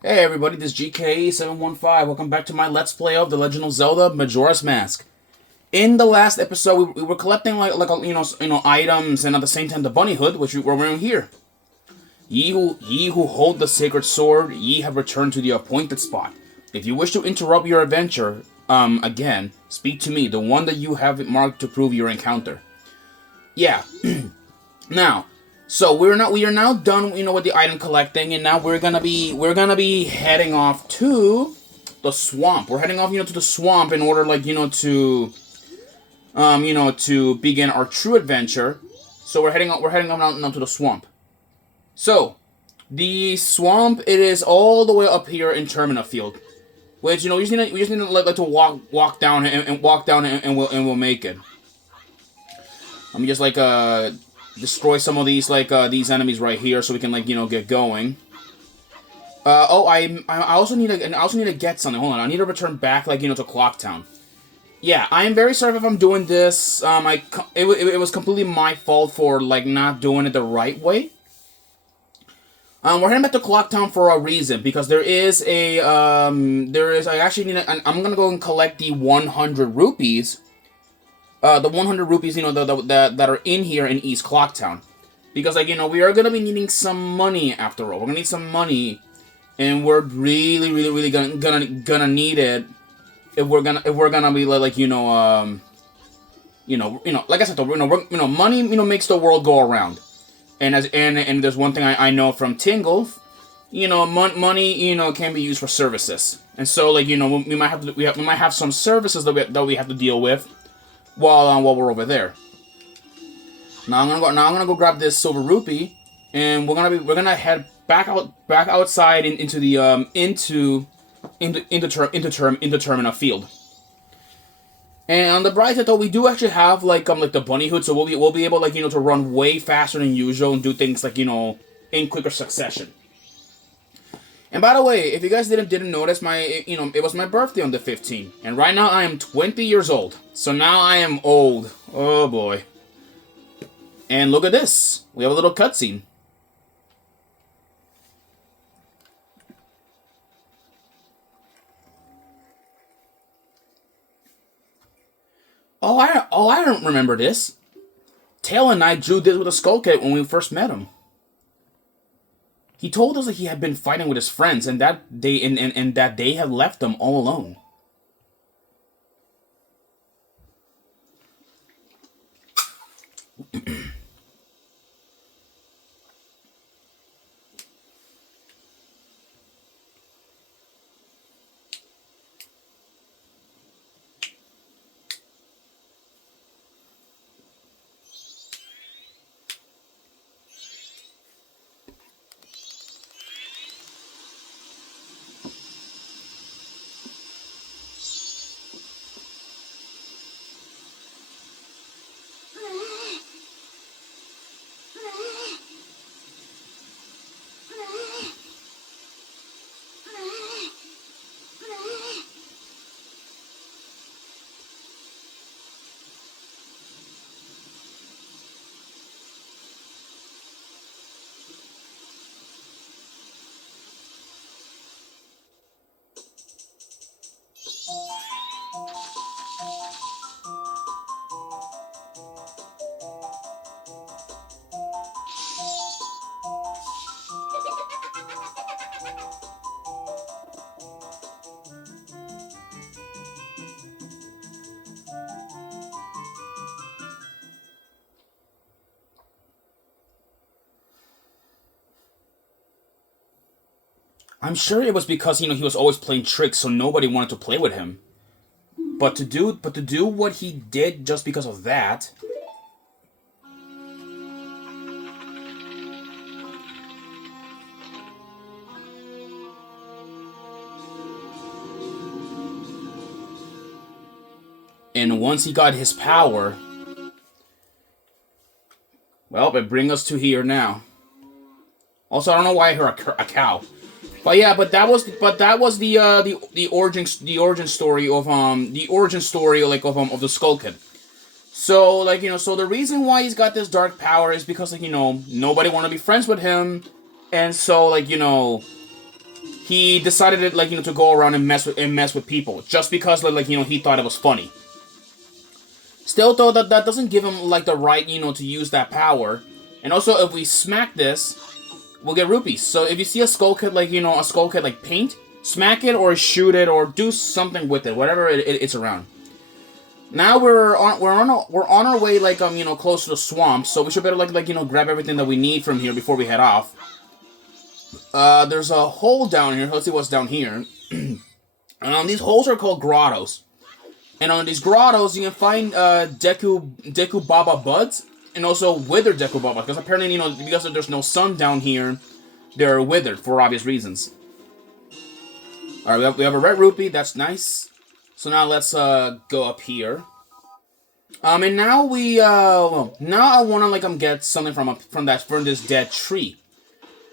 Hey everybody, this is GK715. Welcome back to my Let's Play of The Legend of Zelda: Majora's Mask. In the last episode, we were collecting items, and at the same time the bunny hood, which we're wearing here. Ye who hold the sacred sword, ye have returned to the appointed spot. If you wish to interrupt your adventure, again, speak to me, the one that you have marked to prove your encounter. Yeah. Now, so we are now done, with the item collecting, and now we're gonna be heading off to the swamp. We're heading off, to the swamp in order, to begin our true adventure. So we're heading on out now to the swamp. So, the swamp, it is all the way up here in Termina Field, which we just need to like to walk down and walk down and we'll make it. Let me just destroy some of these enemies right here so we can get going. I also need to get something. Hold on, I need to return back to Clocktown. Yeah, I am very sorry if I'm doing this. It was completely my fault for not doing it the right way. We're heading back to Clocktown for a reason, because I actually I'm gonna go and collect the 100 rupees. The 100 rupees, that are in here in East Clocktown. Because, we are going to be needing some money after all. We're going to need some money. And we're really, really, really gonna need it if we're gonna be like I said, money, makes the world go around. And there's one thing I know from Tingle, money, can be used for services. And so, we might have some services that we have to deal with while we're over there. Now I'm gonna go grab this silver rupee, and we're gonna head back outside into Termina Field. And on the bright side, though, we do actually have the bunny hood, so we'll be able to run way faster than usual and do things in quicker succession. And by the way, if you guys didn't notice, it was my birthday on the 15th, and right now I am 20 years old. So now I am old. Oh boy. And look at this. We have a little cutscene. I don't remember this. Tail and I drew this with a skull kit when we first met him. He told us that he had been fighting with his friends, and that they had left him all alone. I'm sure it was because he was always playing tricks, so nobody wanted to play with him. But to do what he did just because of that. And once he got his power, well, it brings us to here now. Also, I don't know why I heard a cow. But yeah, that was the origin story of of the Skull Kid. So so the reason why he's got this dark power is because nobody want to be friends with him, and so he decided like to go around and mess with people just because like he thought it was funny. Still though, that doesn't give him like the right to use that power. And also, if we smack this, we'll get rupees. So if you see a skull kid like a skull kid like paint, smack it or shoot it or do something with it, whatever it's around. Now we're on our way like close to the swamp, so we should better like grab everything that we need from here before we head off. There's a hole down here. Let's see what's down here. These holes are called grottos. And on these grottos, you can find Deku Baba buds, and also withered Deku Baba, because apparently, because there's no sun down here, they're withered for obvious reasons. Alright, we have a red rupee, that's nice. So now let's go up here. And now now I want to get something from this dead tree.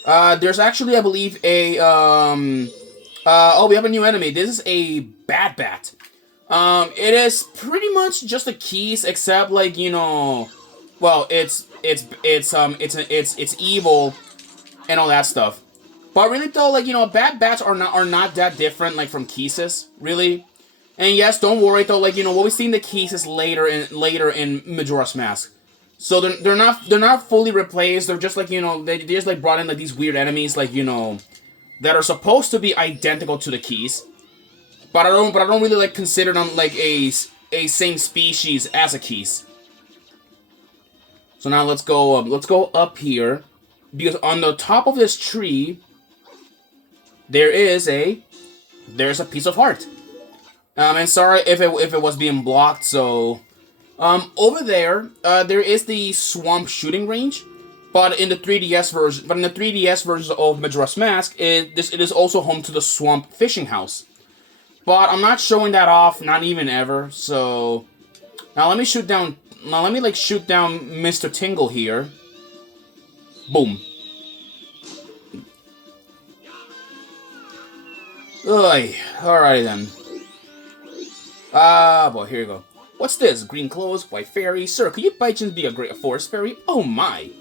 There's actually, I believe, we have a new enemy. This is a Bat Bat. It is pretty much just a keys, except well, it's evil and all that stuff. But really though, Bat Bats are not that different from Keeses, really. And yes, don't worry though, what we see in the Keeses later in Majora's Mask. So they're not fully replaced. They're just they just brought in these weird enemies that are supposed to be identical to the Keys. But I don't really consider them a same species as a Keys. So now let's go up here, because on the top of this tree there's a piece of heart. And sorry if it was being blocked. So over there is the swamp shooting range, but in the 3DS version of Majora's Mask, it is also home to the swamp fishing house. But I'm not showing that off, not even ever. So now let me shoot down. Now let me shoot down Mr. Tingle here. Boom. Oy. Alrighty then. Boy, here you go. What's this? Green clothes, white fairy. Sir, could you by chance be a great forest fairy? Oh my.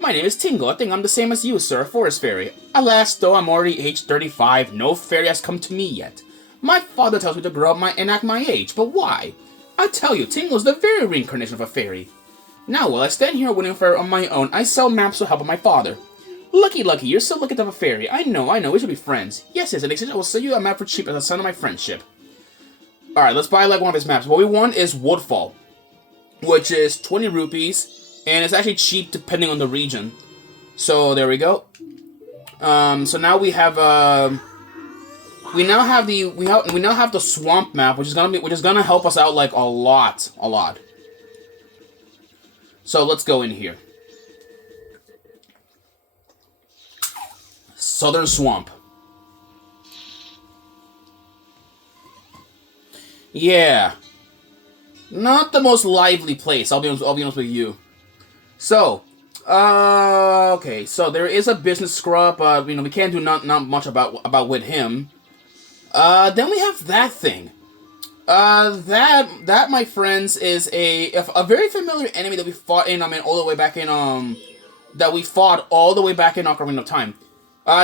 My name is Tingle. I think I'm the same as you, sir, a forest fairy. Alas, though I'm already age 35, no fairy has come to me yet. My father tells me to grow up and act my age, but why? I tell you, Tingle is the very reincarnation of a fairy. Now, while I stand here waiting for her on my own, I sell maps to help my father. Lucky, you're so lucky to have a fairy. I know, we should be friends. Yes, in exchange I will sell you a map for cheap as a sign of my friendship. Alright, let's buy one of his maps. What we want is Woodfall, which is 20 rupees, and it's actually cheap depending on the region. So, there we go. So now we have, we now have the swamp map, which is gonna help us out a lot. So let's go in here. Southern Swamp. Yeah, not the most lively place. I'll be honest with you. So, okay. So there is a business scrub. We can't do not much about with him. Then we have that thing. That my friends is a very familiar enemy that we fought in all the way back in that we fought all the way back in Ocarina of Time.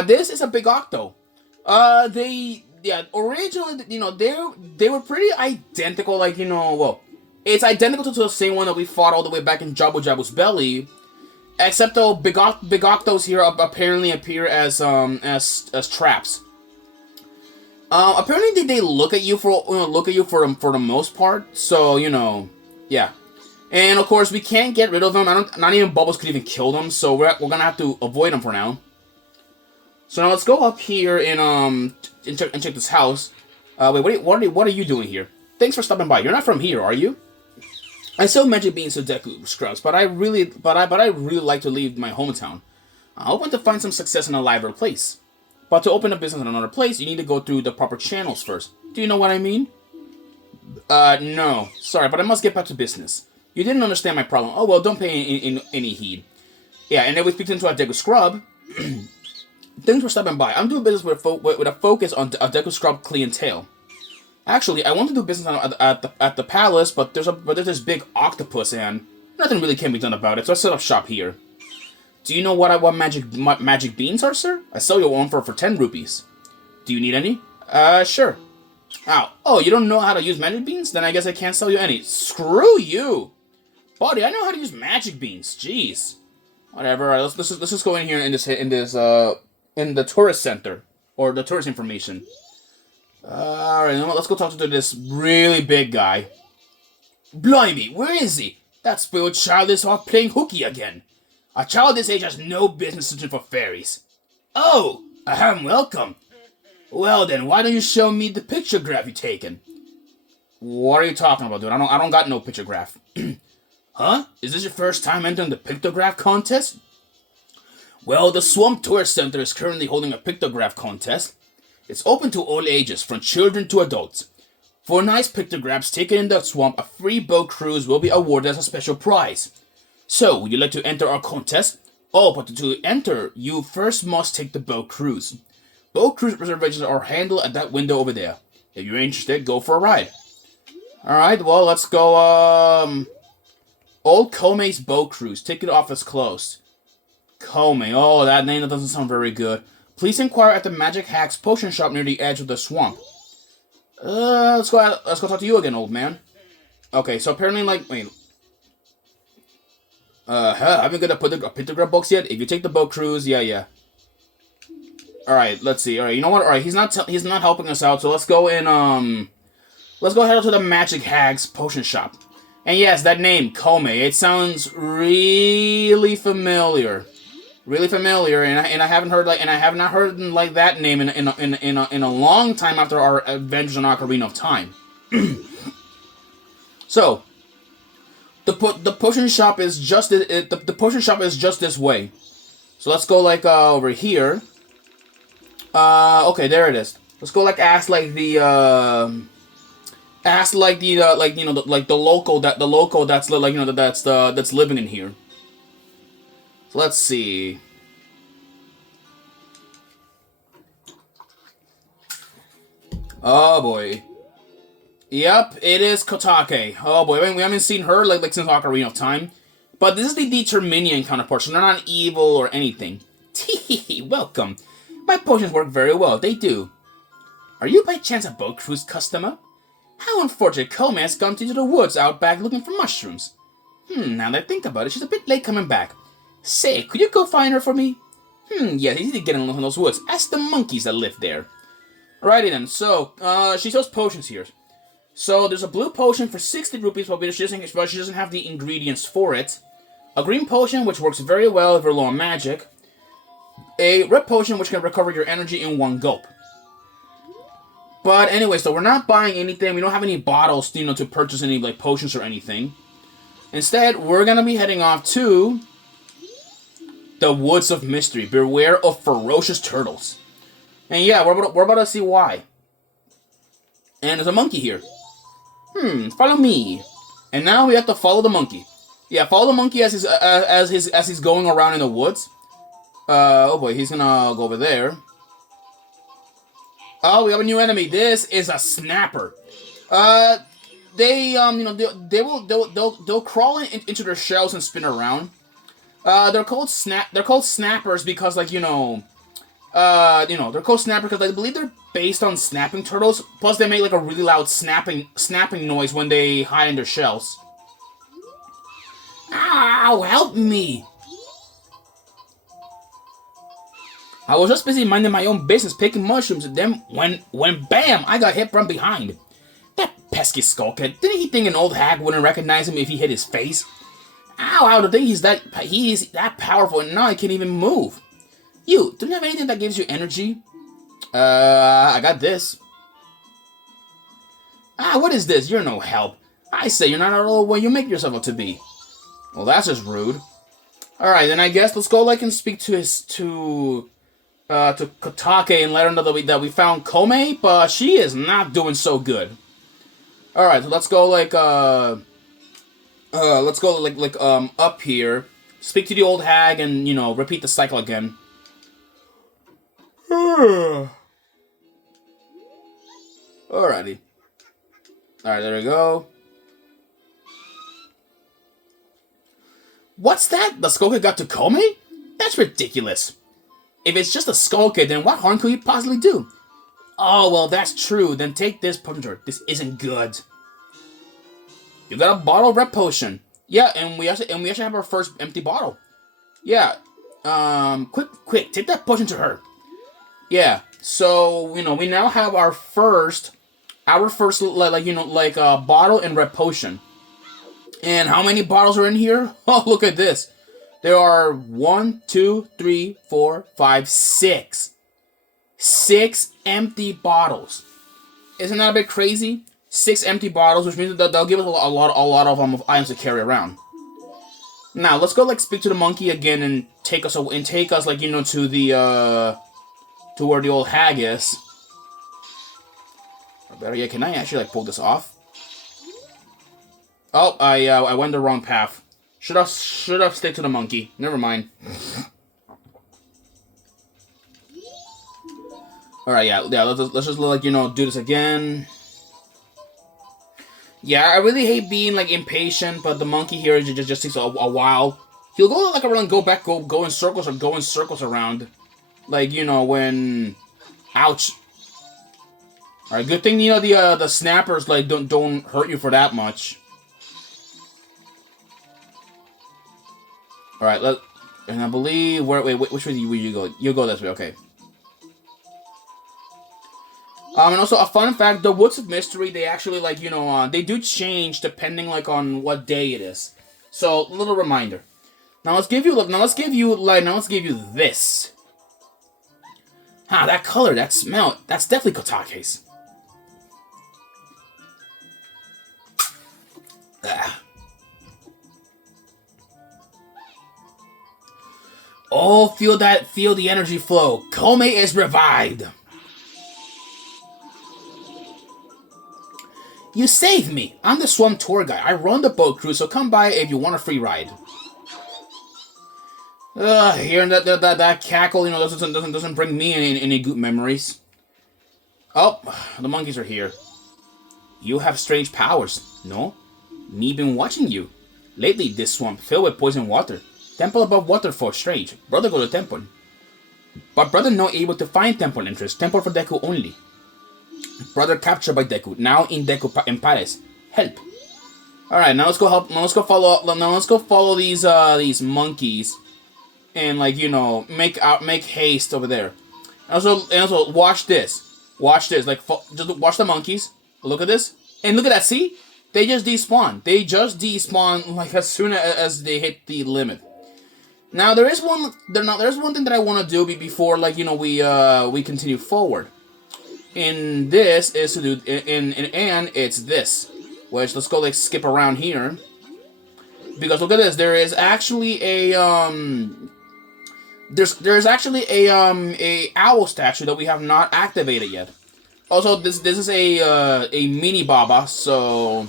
This is a big octo. Originally they were pretty identical. Well, it's identical to the same one that we fought all the way back in Jabu Jabu's belly. Except though big octos here apparently appear as traps. Apparently they look at you for the most part. So yeah. And of course we can't get rid of them. Not even Bubbles could even kill them. So we're gonna have to avoid them for now. So now let's go up here and check this house. Wait, what are you doing here? Thanks for stopping by. You're not from here, are you? I sell magic beans to Deku scrubs, but I really like to leave my hometown. I hope to find some success in a livelier place. But to open a business in another place, you need to go through the proper channels first. Do you know what I mean? No. Sorry, but I must get back to business. You didn't understand my problem. Oh, well, don't pay any heed. Yeah, and then we speak into a Deku scrub. Thanks for stopping by. I'm doing business with a focus on a Deku scrub clientele. Actually, I want to do business at the palace, but there's this big octopus and nothing really can be done about it, so I set up shop here. Do you know what magic beans are, sir? I sell you one for 10 rupees. Do you need any? Sure. Ow. Oh, you don't know how to use magic beans? Then I guess I can't sell you any. Screw you! Buddy, I know how to use magic beans. Jeez. Whatever. Alright, let's just go in here in the tourist center. Or the tourist information. Alright, you know what? Let's go talk to this really big guy. Blimey, where is he? That spoiled child is off playing hooky again. A child this age has no business searching for fairies. Oh, welcome. Well then, why don't you show me the pictograph you taken? What are you talking about, dude? I don't got no pictograph. Huh? Is this your first time entering the pictograph contest? Well, the Swamp Tourist Center is currently holding a pictograph contest. It's open to all ages, from children to adults. For nice pictographs taken in the swamp, a free boat cruise will be awarded as a special prize. So, would you like to enter our contest? Oh, but to enter, you first must take the boat cruise. Boat cruise reservations are handled at that window over there. If you're interested, go for a ride. Alright, well, let's go, Old Kome's Boat Cruise. Ticket office closed. Kome. Oh, that name doesn't sound very good. Please inquire at the Magic Hack's potion shop near the edge of the swamp. Let's go talk to you again, old man. Okay, so apparently, wait. Haven't got a pictograph box yet? If you take the boat cruise, yeah. Alright, let's see. Alright, you know what? Alright, he's not helping us out, so let's go let's go head out to the Magic Hag's potion shop. And yes, that name, Kome, it sounds really familiar. Really familiar, and I haven't heard I have not heard like that name in a long time after our adventures in Ocarina of Time. So, the potion shop is just the potion shop is just this way. So let's go over here. Okay, there it is. Let's go ask the local that's living in here. So let's see. Oh boy. Yep, it is Kotake. Oh boy, we haven't seen her since Ocarina of Time. But this is the Determinian counterpart, so they're not evil or anything. Teehee, welcome. My potions work very well, they do. Are you by chance a boat cruise customer? How unfortunate Kome has gone into the woods out back looking for mushrooms. Now that I think about it, she's a bit late coming back. Say, could you go find her for me? Yeah, you need to get in those woods. Ask the monkeys that live there. Alrighty then, so, she sells potions here. So, there's a blue potion for 60 rupees, but she doesn't have the ingredients for it. A green potion, which works very well if you're low on magic. A red potion, which can recover your energy in one gulp. But anyway, so we're not buying anything. We don't have any bottles, to purchase any, potions or anything. Instead, we're gonna be heading off to the Woods of Mystery. Beware of ferocious turtles. And yeah, we're about to see why. And there's a monkey here. Follow me. And now we have to follow the monkey. Yeah, follow the monkey as he's going around in the woods. Oh boy, he's gonna go over there. Oh, we have a new enemy. This is a snapper. They'll crawl into their shells and spin around. They're called snappers because they're called snappers because I believe they're based on snapping turtles. Plus, they make a really loud snapping noise when they hide in their shells. Ow! Help me! I was just busy minding my own business, picking mushrooms, and then when bam, I got hit from behind. That pesky skullkid! Didn't he think an old hag wouldn't recognize him if he hit his face? Ow! To think he's that powerful, and now I can't even move. You, don't you have anything that gives you energy? I got this. What is this? You're no help. I say you're not at all what you make yourself out to be. Well, that's just rude. Alright, then I guess let's go and speak to Kotake and let her know that we found Kome, but she is not doing so good. Alright, so let's go up here, speak to the old hag and, repeat the cycle again. Alrighty. Alright, there we go. What's that? The skull kid got to Kome? That's ridiculous. If it's just a skull kid, then what harm could he possibly do? Oh, well, that's true. Then take this potion to her. This isn't good. You got a bottle of red potion. Yeah, and we actually have our first empty bottle. Yeah. Quick, take that potion to her. Yeah. So, we now have our first bottle and red potion. And how many bottles are in here? Oh, look at this. There are 1, 2, 3, 4, 5, 6. 6 empty bottles. Isn't that a bit crazy? 6 empty bottles, which means that they'll give us a lot of items to carry around. Now let's go speak to the monkey again and take us to the to where the old hag is. Or better yet, can I actually pull this off? Oh, I went the wrong path. Should have stayed to the monkey. Never mind. All right, yeah. Let's just do this again. Yeah, I really hate being impatient, but the monkey here just takes a while. He'll go around, go in circles around, when, ouch. All right, good thing the snappers don't hurt you for that much. All right, and I believe which way will you go? You go this way, okay. And also, a fun fact, the Woods of Mystery, they actually, they do change depending, on what day it is. So, a little reminder. Now, let's give you this. That color, that smell, that's definitely Kotake's. Oh, feel the energy flow. Kome is revived. You saved me! I'm the Swamp Tour Guy. I run the boat crew, so come by if you want a free ride. Hearing that cackle, doesn't bring me any good memories. Oh, the monkeys are here. You have strange powers, no? Me been watching you. Lately, this swamp filled with poison water. Temple above waterfall, strange. Brother go to temple. But brother not able to find temple entrance. Temple for Deku only. Brother captured by Deku. Now in Deku in Paris. Help. All right, now let's go help. Now let's go follow these monkeys, and make haste over there. And also watch this. Watch this. Just watch the monkeys. Look at this. And look at that. See? They just despawn. As soon as they hit the limit. Now there's one thing that I want to do before we continue forward. And this is to do and it's this, which let's go skip around here, because look at this. There is actually a there's actually a owl statue that we have not activated yet. Also, this is a mini Baba, so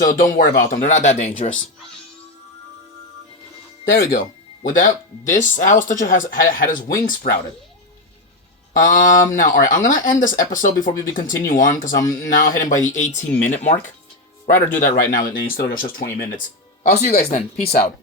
don't worry about them. They're not that dangerous. There we go. With that, this owl statue had his wings sprouted. Now, alright, I'm gonna end this episode before we continue on, because I'm now hitting by the 18-minute mark. Rather do that right now than instead of just 20 minutes. I'll see you guys then. Peace out.